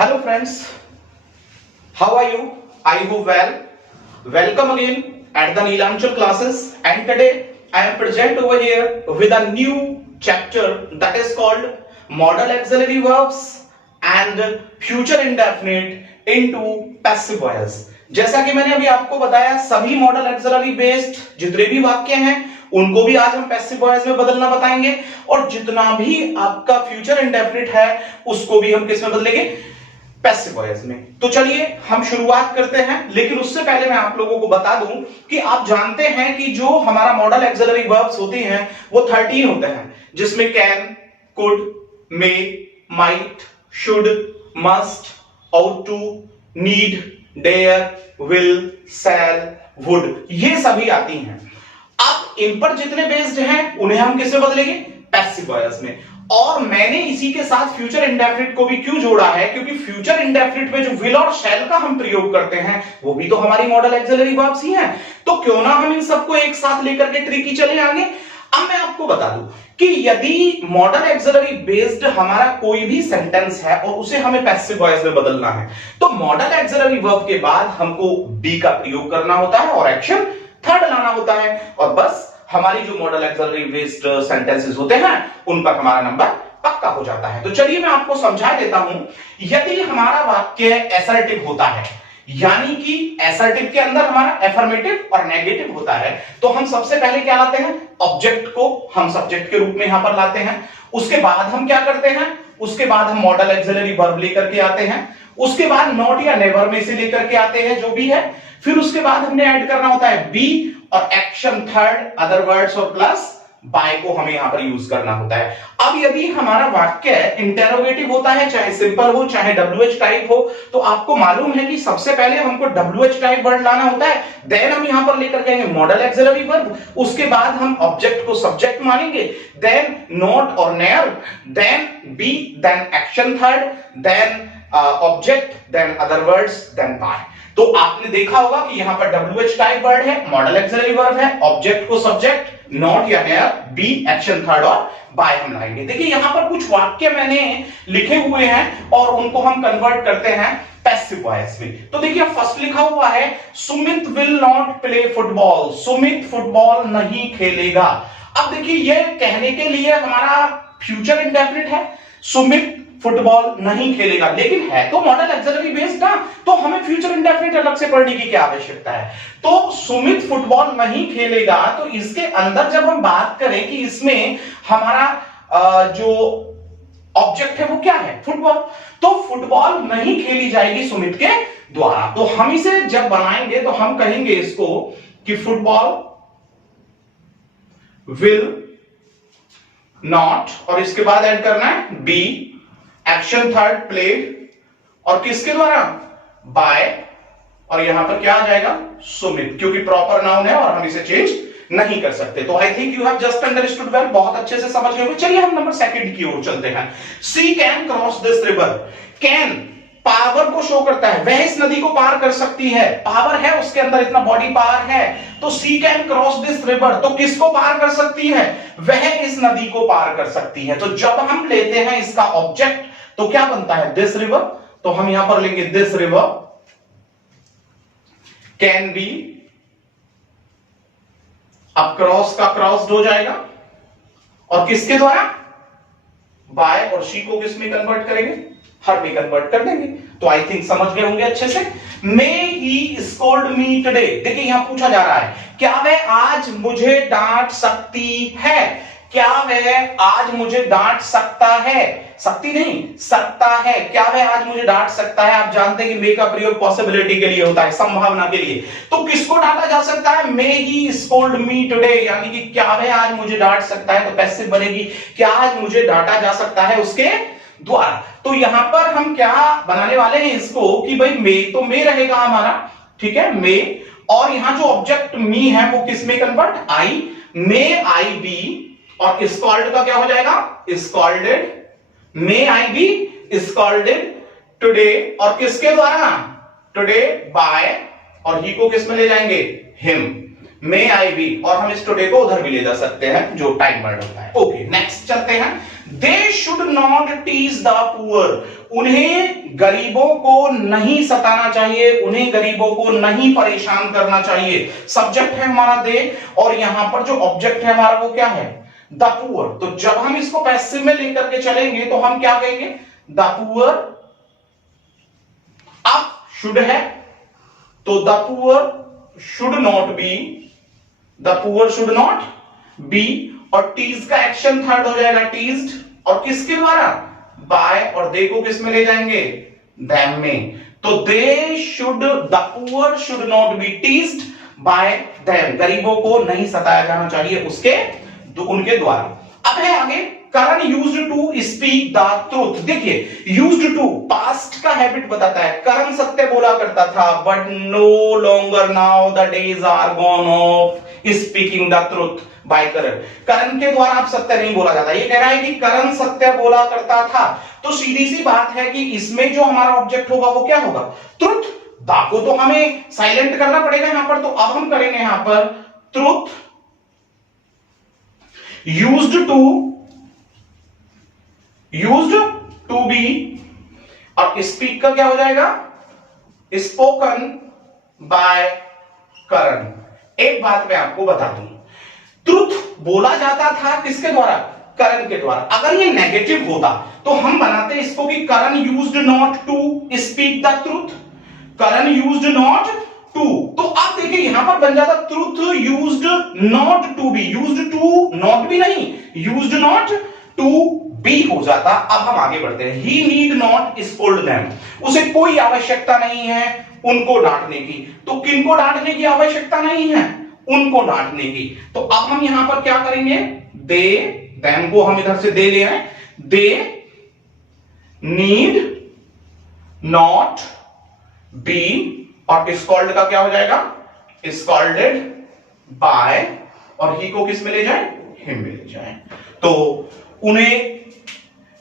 Hello friends, how are you? I hope well. Welcome again at the Neelanchal classes, and today I am present over here with a new chapter that is called Modal Auxiliary Verbs and Future Indefinite into Passive Voice. जैसा कि मैंने अभी आपको बताया, सभी model axillary based जितने भी वाक्य हैं उनको भी आज हम पैसिव वॉइस में बदलना बताएंगे, और जितना भी आपका फ्यूचर इंडेफिनिट है उसको भी हम किस में बदलेंगे? पैसिव वॉइस में। तो चलिए हम शुरुआत करते हैं, लेकिन उससे पहले मैं आप लोगों को बता दूं कि आप जानते हैं कि जो हमारा मॉडल एक्सिलरी वर्ब्स होते हैं वो 13 होते हैं, जिसमें can, could, may, might, should, must, ought to, need, dare, will, shall, would, ये सभी आती हैं। अब इन पर जितने बेस्ड हैं उन्हें हम किस में बदलेंगे? पैसिव वॉइस में। और मैंने इसी के साथ फ्यूचर इंडेफिनिट को भी क्यों जोड़ा है? क्योंकि फ्यूचर इंडेफिनिट में जो विल और शैल का हम प्रयोग करते हैं वो भी तो हमारी मॉडल एक्सिलरी वर्ब्स ही हैं। तो क्यों ना हम इन सबको एक साथ लेकर के ट्रिकी चले आगे। अब मैं आपको बता दूं कि यदि मॉडल एक्सिलरी बेस्ड हमारा कोई भी सेंटेंस है और उसे हमें पैसिव वॉइस में बदलना है, तो मॉडल एक्सिलरी वर्ब के बाद हमको बी का प्रयोग करना होता है और एक्शन थर्ड लाना होता है, और बस हमारी जो मॉडल एक्सिलरी बेस्ड सेंटेंसेस होते हैं उन पर हमारा नंबर पक्का हो जाता है। तो चलिए मैं आपको समझा देता हूं। यदि हमारा वाक्य असर्टिव होता है, यानी कि असर्टिव के अंदर हमारा एफर्मेटिव और नेगेटिव होता है, तो हम सबसे पहले क्या लाते हैं? ऑब्जेक्ट को हम सब्जेक्ट के रूप में यहां पर लाते हैं। उसके बाद हम क्या करते हैं? उसके बाद हम मॉडल एक्सिलरी वर्ब लेकर के आते हैं। उसके बाद नॉट या नेवर में से लेकर के आते हैं, जो भी है। फिर उसके बाद हमने ऐड करना होता है बी, और एक्शन थर्ड, अदर वर्ड्स और प्लस बाय को हमें यहां पर यूज करना होता है। अब यदि हमारा वाक्य इंटेरोगेटिव होता है, चाहे सिंपल हो चाहे WH टाइप हो, तो आपको मालूम है कि सबसे पहले हमको WH टाइप वर्ड लाना होता है, देन हम यहां पर लेकर के आएंगे मॉडल एक्सिलरी वर्ब, उसके बाद हम ऑब्जेक्ट को सब्जेक्ट मानेंगे, देन नॉट और never, then be, then action third, then object, then other words, then by. तो आपने देखा होगा कि यहां पर WH टाइप वर्ड है, मॉडल एक्सिलरी वर्ब है, ऑब्जेक्ट को सब्जेक्ट, नॉट या नेयर, बी, एक्शन थर्ड और बाय हम लाएंगे। देखिए यहां पर कुछ वाक्य मैंने लिखे हुए हैं और उनको हम कन्वर्ट करते हैं पैसिव वॉइस में। तो देखिए फर्स्ट लिखा हुआ है Sumit will not play football, Sumit football नहीं खेलेगा। अब देखिए यह कहने के लिए हमारा फ्यूचर इंडेफिनिट है, सुमित फुटबॉल नहीं खेलेगा, लेकिन है तो मॉडल एक्सिलरी बेस्ड ना, तो हमें फ्यूचर इंडेफिनिट अलग से पढ़ने की क्या आवश्यकता है। तो सुमित फुटबॉल नहीं खेलेगा, तो इसके अंदर जब हम बात करें कि इसमें हमारा जो ऑब्जेक्ट है वो क्या है? फुटबॉल। तो फुटबॉल नहीं खेली जाएगी सुमित के द्वारा। तो हम इसे जब बनाएंगे तो हम कहेंगे इसको कि फुटबॉल विल नॉट, और इसके बाद ऐड करना है बी, एक्शन थर्ड प्लेड, और किसके द्वारा? बाय, और यहां पर क्या आ जाएगा? सुमित, क्योंकि प्रॉपर नाउन है और हम इसे चेंज नहीं कर सकते। तो I think you have just understood well, बहुत अच्छे से समझ गए। चलिए हम नंबर सेकंड की ओर चलते हैं। She can cross this river. Can power को शो करता है, वह इस नदी को पार कर सकती है, पावर है उसके अंदर, इतना बॉडी पावर है। तो सी कैन क्रॉस दिस रिवर, तो किसको पार कर सकती है? वह इस नदी को पार कर सकती है। तो जब हम लेते हैं इसका ऑब्जेक्ट तो क्या बनता है? This river. तो हम यहां पर लेंगे दिस रिवर कैन बी, अब क्रॉस का क्रॉस्ड हो जाएगा, और किसके द्वारा? बाय, और शी को किस में कन्वर्ट करेंगे? हर में कन्वर्ट कर देंगे। तो आई थिंक समझ गए होंगे अच्छे से। मे ही स्कोल्ड मी टुडे। देखिए यहां पूछा जा रहा है क्या वह आज मुझे डांट सकती है? क्या वह आज मुझे डांट सकता है? सकती नहीं, सकता है। क्या वह आज मुझे डांट सकता है? आप जानते हैं कि मे का प्रयोग पॉसिबिलिटी के लिए होता है, संभावना के लिए। तो किसको डांटा जा सकता है? मे ही स्कोल्ड मी टुडे, यानी कि क्या वह आज मुझे डांट सकता है, तो पैसिव बनेगी क्या आज मुझे डांटा जा सकता है उसके द्वारा। तो यहां पर हम क्या बनाने वाले हैं इसको कि भाई मे, तो मे रहेगा हमारा, ठीक है, मे, और यहां जो ऑब्जेक्ट मी है वो किस में कन्वर्ट? आई, मे आई बी, और स्कॉल्ड का क्या हो जाएगा? स्कॉल्डेड, मे आई बी स्कॉल्डेड टुडे, और किसके द्वारा? टुडे बाय, और ही को किस में ले जाएंगे? हिम। मे आई बी, और हम इस टुडे को उधर भी ले जा सकते हैं जो टाइम वर्ड होता है। ओके, नेक्स्ट चलते हैं। They should not tease the poor, उन्हें गरीबों को नहीं सताना चाहिए, उन्हें गरीबों को नहीं परेशान करना चाहिए। सब्जेक्ट है हमारा दे, और यहां पर जो ऑब्जेक्ट है हमारा वो क्या है, द पुअर। तो जब हम इसको पैसिव में लेकर के चलेंगे तो हम क्या कहेंगे, द पुअर। अब शुड है तो the poor should not be, the poor should not be, और टीज का एक्शन थर्ड हो जाएगा टीज्ड, और किसके द्वारा, बाय, और दे को किस में ले जाएंगे, देम में। तो they should, the poor should not be teased bye them, गरीबों को नहीं सताया जाना चाहिए उसके, उनके द्वारा। अब है आगे, Karan used to speak the truth. देखिए यूज्ड टू पास्ट का हैबिट बताता है, करण सत्य बोला करता था, but no longer now the days are gone of speaking the truth by Karan. Karan के द्वारा अब सत्य नहीं बोला जाता। ये कह रहा है कि करण सत्य बोला करता था, तो सीधी सी बात है कि इसमें जो हमारा ऑब्जेक्ट होगा वो क्या होगा, ट्रुथ। दा को तो हमें साइलेंट करना पड़ेगा यहां पर, तो अब हम करेंगे यहां पर ट्रुथ यूज्ड टू बी, और स्पीक का क्या हो जाएगा, स्पोकन बाय करण। एक बात मैं आपको बता दूं, ट्रुथ बोला जाता था किसके द्वारा, करण के द्वारा। अगर ये नेगेटिव होता तो हम बनाते इसको कि Karan used not to speak the truth, Karan used not to. तो आप देखिए यहां पर बन जाता truth used not to be, used to not be नहीं, यूज्ड नॉट टू बी हो जाता। अब हम आगे बढ़ते हैं। He need not scold them, उसे कोई आवश्यकता नहीं है उनको डांटने की। तो किनको डांटने की आवश्यकता नहीं है, उनको डांटने की। तो अब हम यहां पर क्या करेंगे, दे, देम को हम इधर से दे ले आए, दे नीड नॉट बी, और स्कॉल्ड का क्या हो जाएगा, स्कॉल्डेड बाय, और ही को किस में ले जाए, हिम में ले जाए। तो उन्हें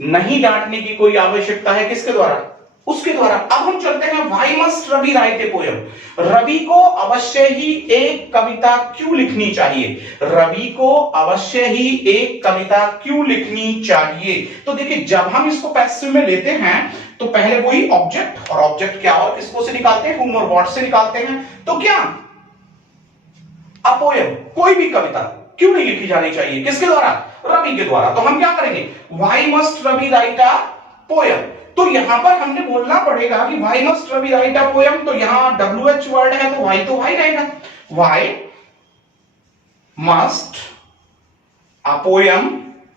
नहीं डांटने की कोई आवश्यकता है किसके द्वारा, उसके द्वारा। अब हम चलते हैं, why must Ravi write a poem, Ravi को अवश्य ही एक कविता क्यों लिखनी चाहिए, रवि को अवश्य ही एक कविता क्यों लिखनी चाहिए। तो देखिए जब हम इसको पैसिव में लेते हैं तो पहले वही ऑब्जेक्ट, और ऑब्जेक्ट क्या और किसको से निकालते हैं, हुम और व्हाट से निकालते हैं। तो क्या अ पोएम, कोई भी कविता क्यों नहीं लिखी जानी चाहिए, किसके द्वारा, रवि के द्वारा। तो हम क्या करेंगे, why must Ravi write a poem. तो यहां पर हमने बोलना पड़ेगा कि why must Ravi write a poem, तो यहां WH वर्ड है तो व्हाई तो व्हाई रहेगा, why must a poem,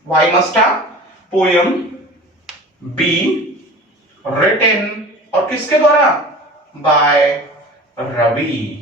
why must a poem be written, और किसके द्वारा, बाय रवि।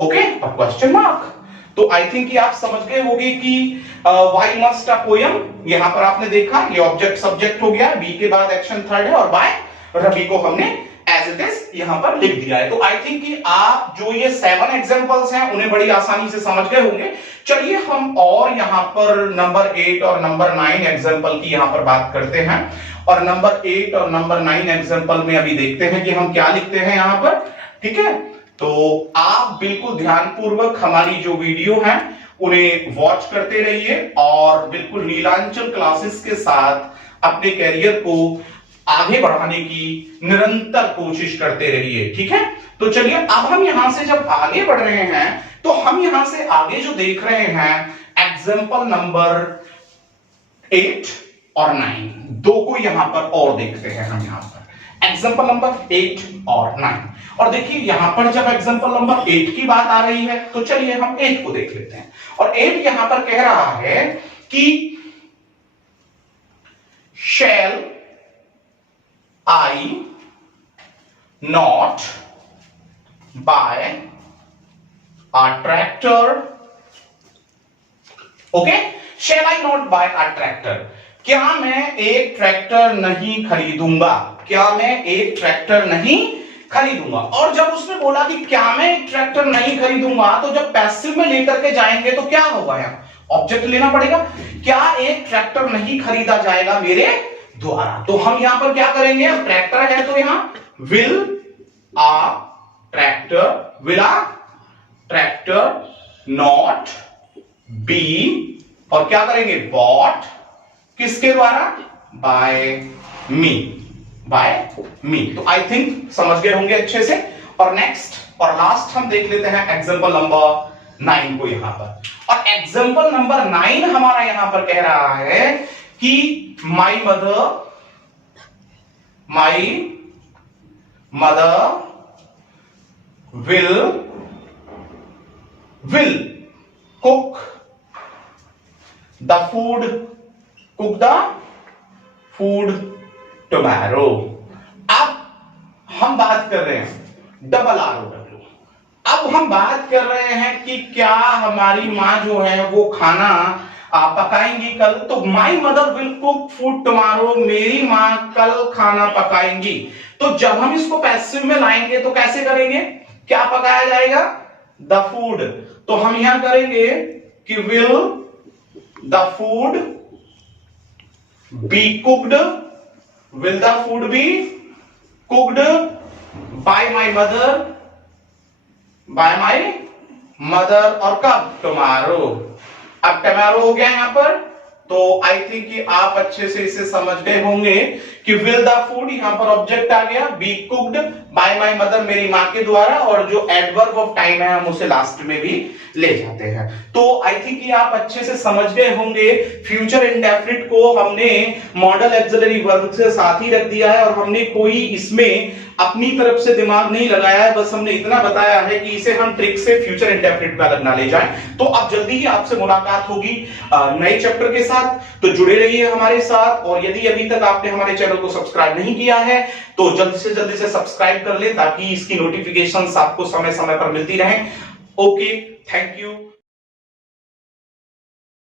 ओके, अब क्वेश्चन मार्क। तो आई थिंक कि आप समझ गए होंगे कि व्हाई मस्ट अ पोएम, यहां पर आपने देखा ये ऑब्जेक्ट सब्जेक्ट हो गया, बी के बाद एक्शन थर्ड है, और बाय रवि को हमने एज इट इज यहां पर लिख दिया है। तो आई थिंक कि आप जो ये 7 एग्जांपल्स हैं उन्हें बड़ी आसानी से समझ गए होंगे। चलिए हम और यहां पर नंबर 8 और नंबर 9 एग्जांपल की यहां पर बात करते हैं, और नंबर 8 और नंबर 9 एग्जांपल में अभी देखते हैं कि हम क्या लिखते हैं यहां पर। ठीक है, तो आप बिल्कुल ध्यानपूर्वक हमारी जो वीडियो है उन्हें वॉच करते रहिए, और बिल्कुल नीलांचल क्लासेस के साथ अपने कैरियर को आगे बढ़ाने की निरंतर कोशिश करते रहिए। ठीक है, तो चलिए अब हम यहां से जब आगे बढ़ रहे हैं तो हम यहां से आगे जो देख रहे हैं एग्जांपल नंबर 8 और 9, दो को यहां पर और देखते हैं हम यहां पर एग्जांपल नंबर 8 और 9। और देखिए यहां पर जब एग्जांपल नंबर 8 की बात आ रही है तो चलिए हम 8 को देख लेते हैं। और 8 यहां पर कह रहा है कि shall I not buy a tractor, okay, shall I not buy a tractor, क्या मैं एक ट्रैक्टर नहीं खरीदूंगा, क्या मैं एक ट्रैक्टर नहीं खरीदूंगा। और जब उसने बोला कि क्या मैं एक ट्रैक्टर नहीं खरीदूंगा, तो जब पैसिव में लेकर के जाएंगे तो क्या होगा, यहां ऑब्जेक्ट लेना पड़ेगा, क्या एक ट्रैक्टर नहीं खरीदा जाएगा मेरे द्वारा। तो हम यहां पर क्या करेंगे, ट्रैक्टर है तो यहां will a tractor, will a tractor not be और क्या करेंगे बॉट किसके द्वारा बाय मी तो आई थिंक समझ गए होंगे अच्छे से। और नेक्स्ट और लास्ट हम देख लेते हैं एग्जांपल नंबर 9 को यहां पर। और एग्जांपल नंबर 9 हमारा यहां पर कह रहा है कि my mother will cook the food tomorrow। अब हम बात कर रहे हैं ROW। अब हम बात कर रहे हैं कि क्या हमारी माँ जो है वो खाना पकाएंगी कल। तो my mother will cook food tomorrow, मेरी माँ कल खाना पकाएंगी। तो जब हम इसको पैसिव में लाएंगे तो कैसे करेंगे, क्या पकाया जाएगा द फूड। तो हम यहां करेंगे कि will the food be cooked, will the food be cooked bye my mother और कब टुमारो। अब टुमारो हो गया यहां पर। तो आई थिंक कि आप अच्छे से इसे समझ गए होंगे कि विल द फूड यहां पर ऑब्जेक्ट आ गया, be cooked bye my mother मेरी मां के द्वारा, और जो एडवर्ब ऑफ टाइम है हम उसे लास्ट में भी ले जाते हैं। तो आई थिंक कि आप अच्छे से समझ गए होंगे। फ्यूचर इंडेफिनिट को हमने मॉडल ऑक्सिलरी वर्ब से साथ ही रख दिया है और हमने कोई इसमें अपनी तरफ से दिमाग नहीं लगाया है, बस हमने इतना बताया है कि इसे हम ट्रिक से फ्यूचर इंडेफिनिट में अलग ना ले जाएं। तो अब जल्दी ही आपसे मुलाकात होगी नए चैप्टर के साथ, तो जुड़े रहिए हमारे साथ। और यदि अभी तक आपने हमारे चैनल को सब्सक्राइब नहीं किया है तो जल्दी से सब्सक्राइब कर ले ताकि इसकी नोटिफिकेशंस आपको समय समय पर मिलती रहें। Okay, thank you.